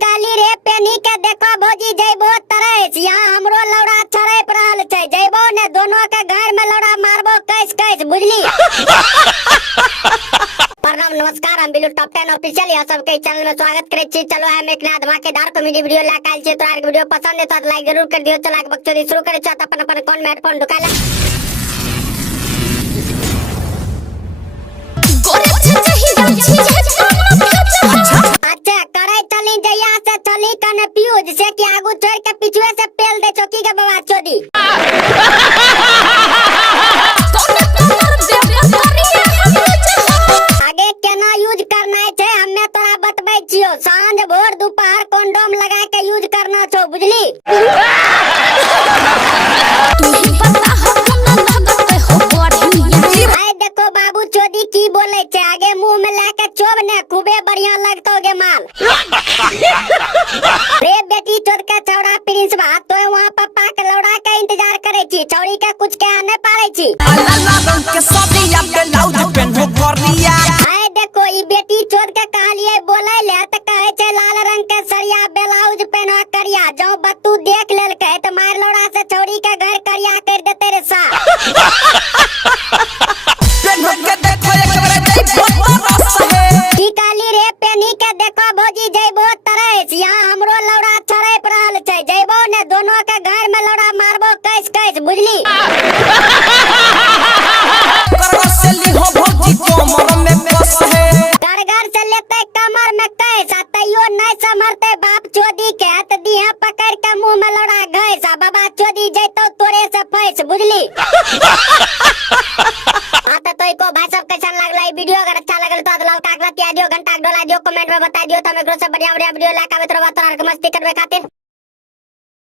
काली रे पेनी के देखो भौजी जइबो तरस यहाँ हमरो लौड़ा छड़प रहल छै जइबो ने दोनों के घर में लौड़ा मारबो कैस कैस बुझली। प्रणाम नमस्कार हम बिल्लू टॉप 10 ऑफिशियल यहाँ सबके चैनल में स्वागत करे छी। चलो हम एक नया धमाकेदार कॉमेडी वीडियो लेके आइल छी। तोरा के वीडियो पसंद है तो लाइक जरूर कर दियो। चला के बकचोदी शुरू करे छ। अपन अपन कौन में हेडफोन ढुका ले अच्छा करे चली जइया से चली कने फ्यूज से कि आगू छोड़ के पिछुए से पेल दे चौकी के बवा चोदी। आगे केना यूज करना है हमें तोरा बतबै छियो। सांझ भोर दोपहर कंडोम लगा के यूज करना छो बुझली। देखो बाबू चोदी की बोले छे आगे मुंह में लेके चोब ने खूबे बढ़िया लगतो गे माल। रे बेटी चोद के छौड़ा प्रिंस बा तो वहां पप्पा के लौड़ा के इंतजार करे छी। छौड़ी के कुछ के आने पारे छी। देखो ई बेटी चोद के कहलिए बोले ले त कहे छे लाल रंग के सरिया ब्लाउज पहना करिया जाओ बत्तू देख लेल कहे त मार लौड़ा से छौड़ी के घर करिया कर देते रे सा। काली रे पेनी के देखो भौजी जइबो तरस यहाँ हमरो लौड़ा छड़प रहल छै जइबो ने दोनों के घर में लौड़ा मारबो कैस कैस बुझली। घर से लेते कमर में कैस तैयो नहीं समरते बाप चोदी के त दिया पकड़ के मुंह में लौड़ा घैस बाबा चोदी जइतो तोरे से फैस बुझली। को भाई सब कैसा लगला ई वीडियो अगर अच्छा लगल तो लाल कागज दियो घंटा डोला दियो कमेंट में बता दियो। तो हम एकरो से बढ़िया बढ़िया वीडियो लाके आबे तो मस्ती करबे खातिर।